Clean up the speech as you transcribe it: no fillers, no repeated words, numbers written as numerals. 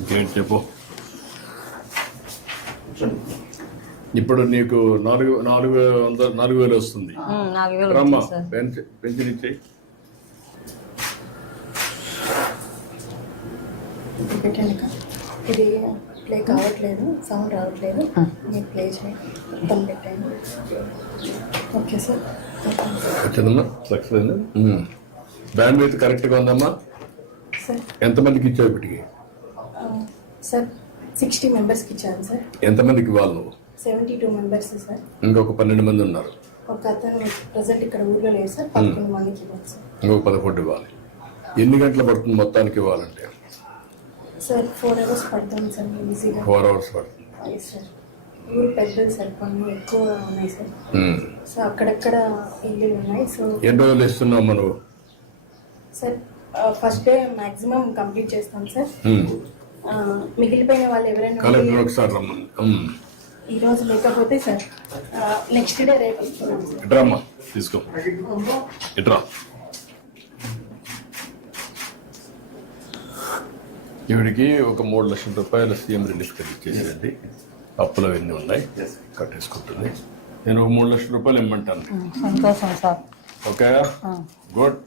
ఇంకేంటి చెప్పు. ఇప్పుడు నీకు 4,000 వస్తుంది. 4,000 రమ్మా సార్. పెన్షన్ ఇచ్చేయి. ఇది ప్లే కావట్లేదు, సౌండ్ రావట్లేదు. మీరు ప్లే చేయండి. మొత్తం పెట్టండి. Okay sir. వచ్చిందమ్మా సక్సెస్ అయిందా? బ్యాండ్ విత్ కరెక్ట్గా ఉందమ్మా. సార్ ఎంతమందికి ఇచ్చావు ఇప్పటికి? సార్ 60 మెంబర్స్కి ఇచ్చాను సార్. ఎంతమందికి ఇవ్వాలి నువ్వు? 72 మెంబర్స్ సార్. ఇంకొక 12 మంది ఉన్నారు. ఒక అతను ప్రజెంట్ ఇక్కడ ఊర్లో లేదు సార్. 11 మందికి ఇవ్వాలి సార్. ఇంకొక 11 ఇవ్వాలి. ఎన్ని గంటలు పడుతుంది మొత్తానికి ఇవ్వాలంటే? సార్ 4 hours పడుతుంది సార్. ఈజీగా 4 hours పడుతుంది. అది సార్. ఊరు పెద్దది సార్, పనులు ఎక్కువ ఉన్నాయి సార్. సో అక్కడక్కడ ఇల్లు ఉన్నాయి. సో ఎన్ని రోజులు ఇస్తున్నావు నువ్వు? Sir first day maximum complete చేస్తాం సార్. మిగిలిపోయిన వాళ్ళు ఎవరైనా కలెక్టర్ ఒకసారి రమ్మని. ఈ రోజు లేకపోతే సార్ నెక్స్ట్ డే రేపు ఇస్తున్నాం సార్. ఇట్రామ్మా తీసుకో. ఇట్రా. ఈవిడికి ఒక 3 లక్షల రూపాయల సీఎం రిలీఫ్ ఇచ్చేసేయండి. అప్పులు అవన్నీ ఉన్నాయి, కట్టేసుకుంటుంది. నేను ఒక 3 లక్షల రూపాయలు ఇమ్మంటాను. సంతోషం సార్. Okay good.